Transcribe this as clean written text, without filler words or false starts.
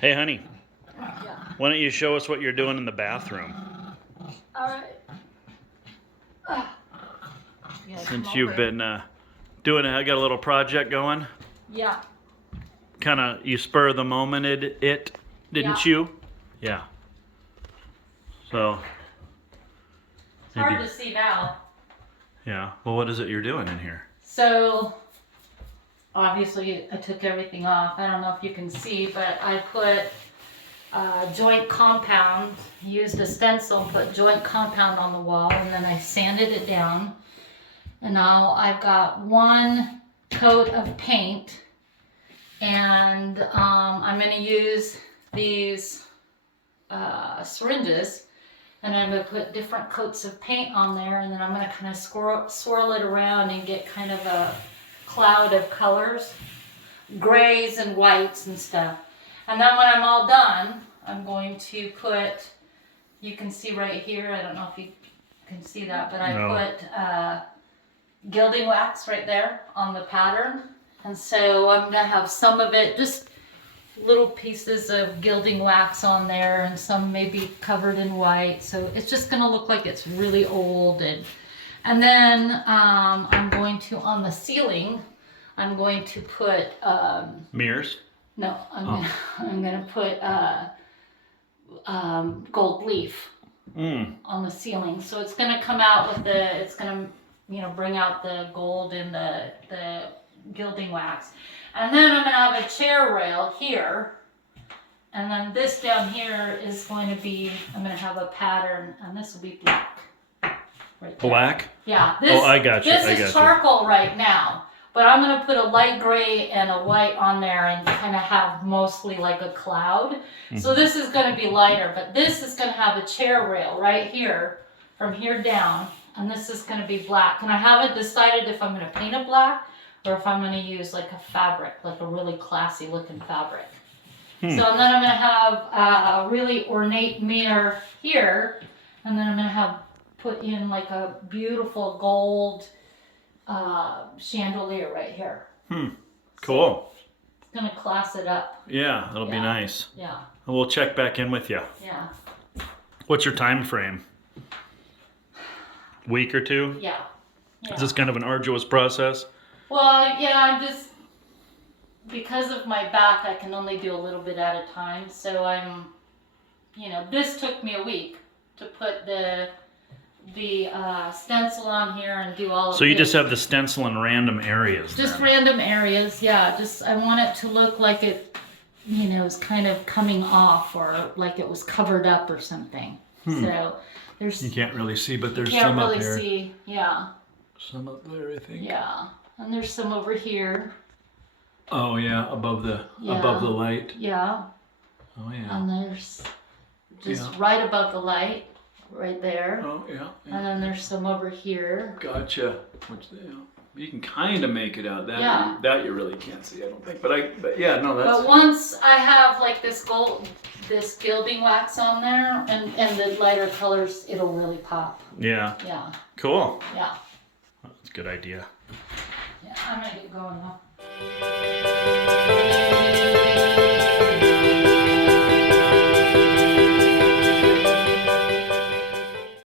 Hey, honey, Yeah. why don't you show us what you're doing in the bathroom? All right. Since you've been doing it, I got a little project going. Yeah. Kind of, you spur of the moment didn't Yeah. you? Yeah. So. It's hard to see now. Yeah. Well, what is it you're doing in here? So, obviously, I took everything off. I don't know if you can see, but I put joint compound, used a stencil and put joint compound on the wall, and then I sanded it down. And now I've got one coat of paint, and I'm going to use these syringes, and I'm going to put different coats of paint on there, and then I'm going to kind of swirl it around and get kind of a cloud of colors, grays and whites and stuff. And then when I'm all done, I'm going to put, you can see right here, I don't know if you can see that, but I put gilding wax right there on the pattern. And so I'm going to have some of it, just little pieces of gilding wax on there, and some maybe covered in white. So it's just going to look like it's really old. And then I'm going to, on the ceiling, I'm going to put... mirrors? No, I'm gonna put gold leaf on the ceiling. So it's gonna come out with it's gonna, bring out the gold in the gilding wax. And then I'm gonna have a chair rail here. And then this down here is going to be, I'm gonna have a pattern, and this will be black. Right there. Black? Yeah. I got you. This is charcoal right now. But I'm going to put a light gray and a white on there and kind of have mostly like a cloud. Mm-hmm. So this is going to be lighter, but this is going to have a chair rail right here, from here down. And this is going to be black. And I haven't decided if I'm going to paint it black or if I'm going to use like a fabric, like a really classy looking fabric. So and then I'm going to have a really ornate mirror here. And then I'm going to have put in like a beautiful gold chandelier right here. Cool. So it's gonna class it up. Yeah, that'll be nice. Yeah. And we'll check back in with you. Yeah. What's your time frame? Week or two? Yeah. Is this kind of an arduous process? Well, yeah, I'm just, because of my back, I can only do a little bit at a time. So I'm, this took me a week to put the stencil on here and do all of So you just have the stencil in random areas Just then. random areas, yeah. I want it to look like it, is kind of coming off, or like it was covered up or something. So there's... You can't really see, but there's some up there. You can't really see, yeah. Some up there, I think. Yeah, and there's some over here. Oh yeah, above the light. Yeah. Oh yeah. And there's just right above the light. Right there. Oh, yeah. And then there's some over here. Gotcha. You can kind of make it out. That you really can't see, I don't think. But yeah, no, that's... But once I have like this gilding wax on there and the lighter colors, it'll really pop. Yeah. Yeah. Cool. Yeah. That's a good idea. Yeah, I'm gonna get going now.